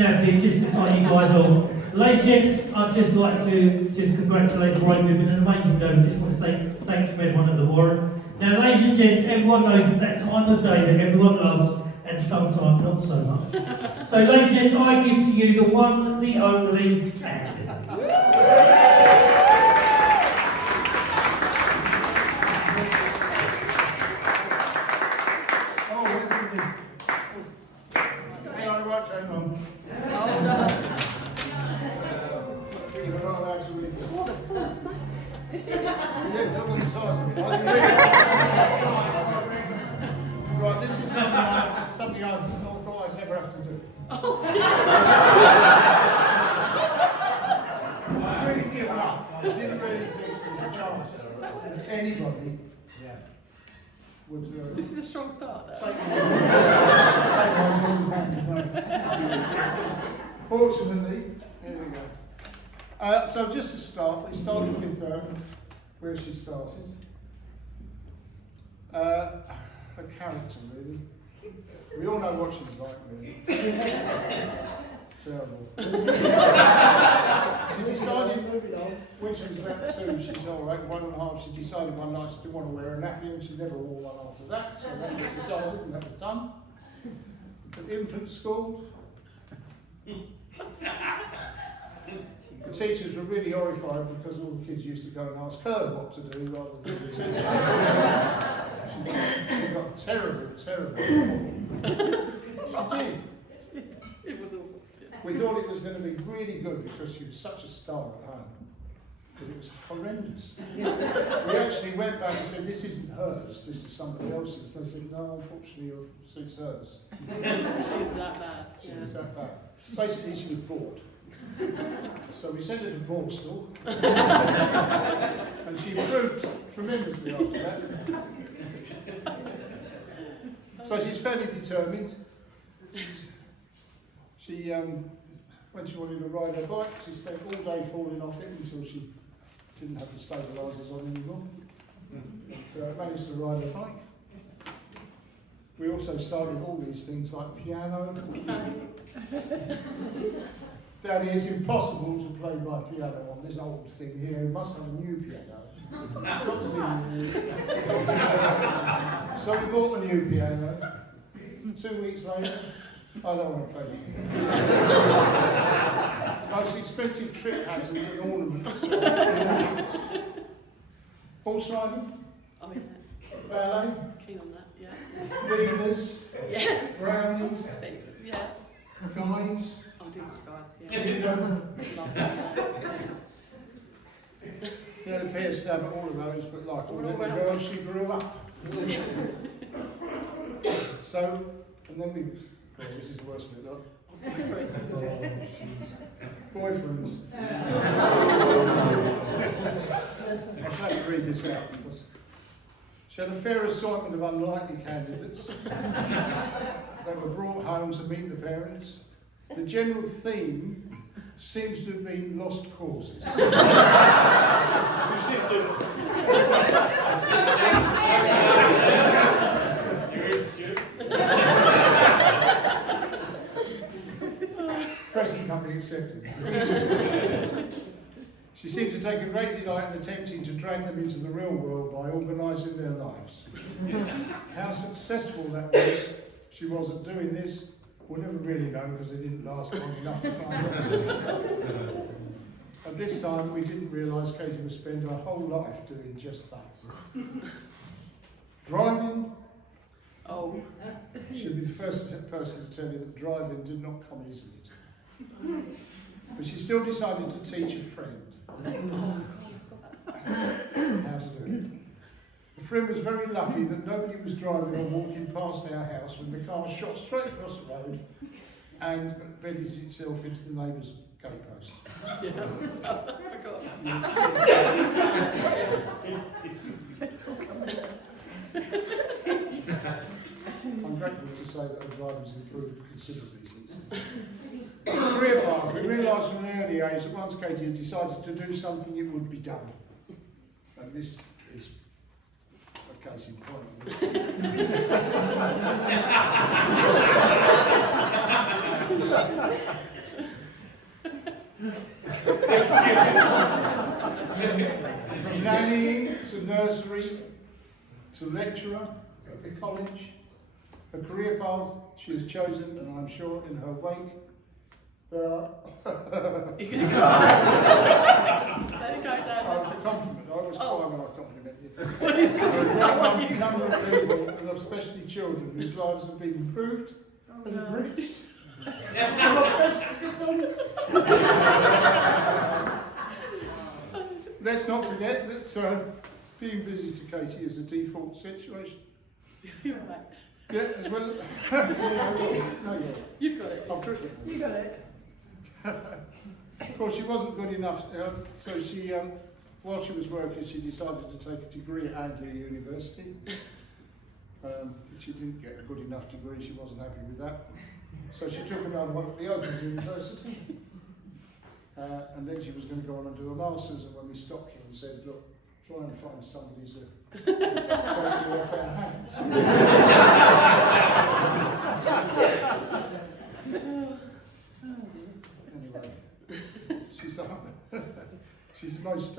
absolutely nappy, just to sign you guys off. Ladies and gents, I'd just like to congratulate the bride. We've been an amazing day. We just want to say thanks to everyone at the Warren. Now, ladies and gents, everyone knows it's that time of day that everyone loves, and sometimes not so much. So, ladies and gents, I give to you the one, the only, Andy. Right, this is something I thought I'd never have to do. I've really given up. I didn't really think there was a chance. Anybody would This is a strong start, though. take my mum's hand. Fortunately, here we go. So just to start, we started with where she started. A character, really. We all know what she's like, really. Terrible. She decided, when she was about 2, she's alright, 1.5, she decided one night she didn't want to wear a nappy, and she never wore one after that, so that was decided, and that was done. At infant school, the teachers were really horrified because all the kids used to go and ask her what to do rather than the teacher. She got terrible. She did. It was awful. We thought it was going to be really good because she was such a star at home. But it was horrendous. We actually went back and said, this isn't hers, this is somebody else's. They said, no, unfortunately, it's hers. She was that bad. She was that bad. Basically, she was bored. So we sent her to Borstal, and she improved tremendously after that. So she's fairly determined. She, when she wanted to ride her bike, she spent all day falling off it until she didn't have the stabilisers on anymore. But managed to ride her bike. We also started all these things like piano. Daddy, it's impossible to play my piano on this old thing here. You must have a new piano. So we bought a new piano. 2 weeks later, I don't want to play it. Most expensive trip hazard and ornaments. Horse riding? Oh, yeah. Ballet? I was keen on that, yeah. Beavers? Yeah. Brownies? Yeah. Guides? I'll do that, guys, yeah. Love that. She had a fair stab at all of those, but like all little girls, she grew up. So, and then we, oh, this is worse than it, look. Boyfriends. I'll try to read this out because she had a fair assortment of unlikely candidates that were brought home to meet the parents. The general theme seems to have been lost causes. Consistent. Present company accepted. She seemed to take a great delight in attempting to drag them into the real world by organising their lives. How successful she was at doing this, we'll never really know because it didn't last long enough to find out. At this time, we didn't realise Katie would spend her whole life doing just that. Driving. Oh. She'd be the first person to tell you that driving did not come easily to her. But she still decided to teach a friend how to do it. The friend was very lucky that nobody was driving or walking past our house when the car shot straight across the road and embedded itself into the neighbour's gate post. Yeah, I forgot. I'm grateful to say that our driving's improved considerably since then. Career path. We realised from an early age that once Katie had decided to do something, it would be done. And this is a case in point. From nannying to nursery to lecturer at the college, a career path she has chosen, and I'm sure in her wake there are. Let it go down. Oh, it's a compliment. I always cry when I compliment you. Well, it's 'cause it's not what you Number of people, and especially children, whose lives have been improved and enriched. Let's not forget that being busy to Katie is a default situation. You're right. Yeah, as well. No, yeah. You've got it. I've tricked it. You got it. Of course, she wasn't good enough, so she, while she was working, she decided to take a degree at Anglia University. She didn't get a good enough degree, she wasn't happy with that. So she took another one at the Open University. And then she was going to go on and do a master's, and when we stopped her and said, look, try and find somebody who's totally off our hands. Anyway, she's most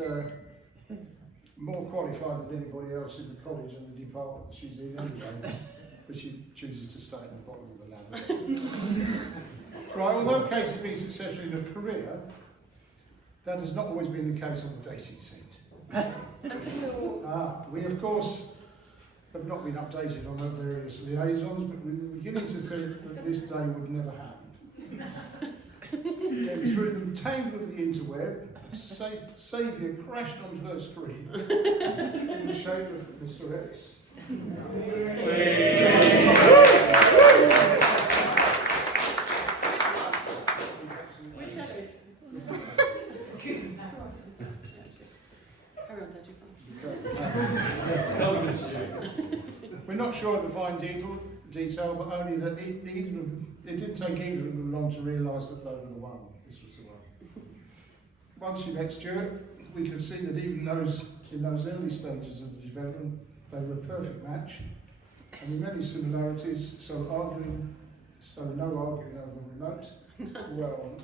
more qualified than anybody else in the college and the department that she's in anyway, but she chooses to stay at the bottom of the ladder. Right, although Kate's been successful in her career, that has not always been the case on the dating scene. We of course have not been updated on her various liaisons, but we were beginning to think that this day would never happen. Then through the tangle of the interweb, Saviour crashed onto her screen in the shape of Mr. Ellis. Which Ellis? Carry on, We're not sure of the fine detail, but only that it didn't take either of them long to realise that they were the one. This was the one. Once she met Stuart, we could see that even in those early stages of the development, they were a perfect match, and with many similarities. So no arguing over remote. Well,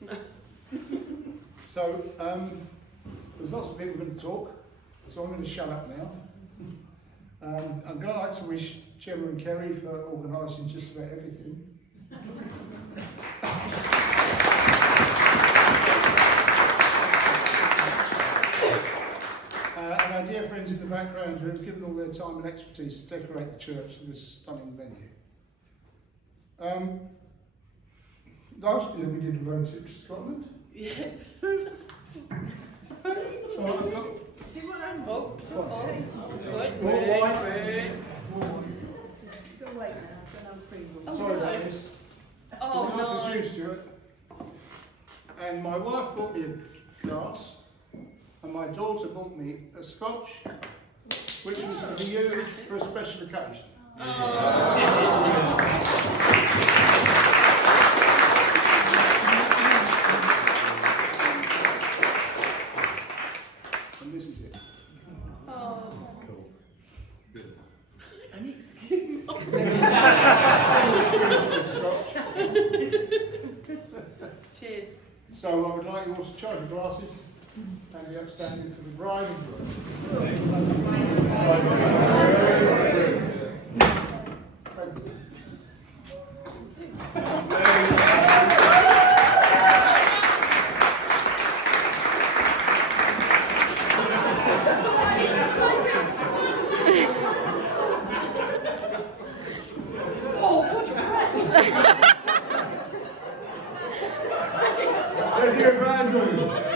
no. So there's lots of people going to talk, so I'm going to shut up now. I'm going to like to wish Gemma and Kerry for organising just about everything. And our dear friends in the background who have given all their time and expertise to decorate the church in this stunning venue. Last year we did a road trip to Scotland. Yeah. So I've got sorry about this. Oh, Enough no. is used to it. And my wife bought me a glass, and my daughter bought me a scotch, which was to be used for a special occasion. And this is it. Oh. Any excuse? Cheers. So I would like you all to charge your glasses and be upstanding for the bride and groom. Thank you. There's your bride and groom.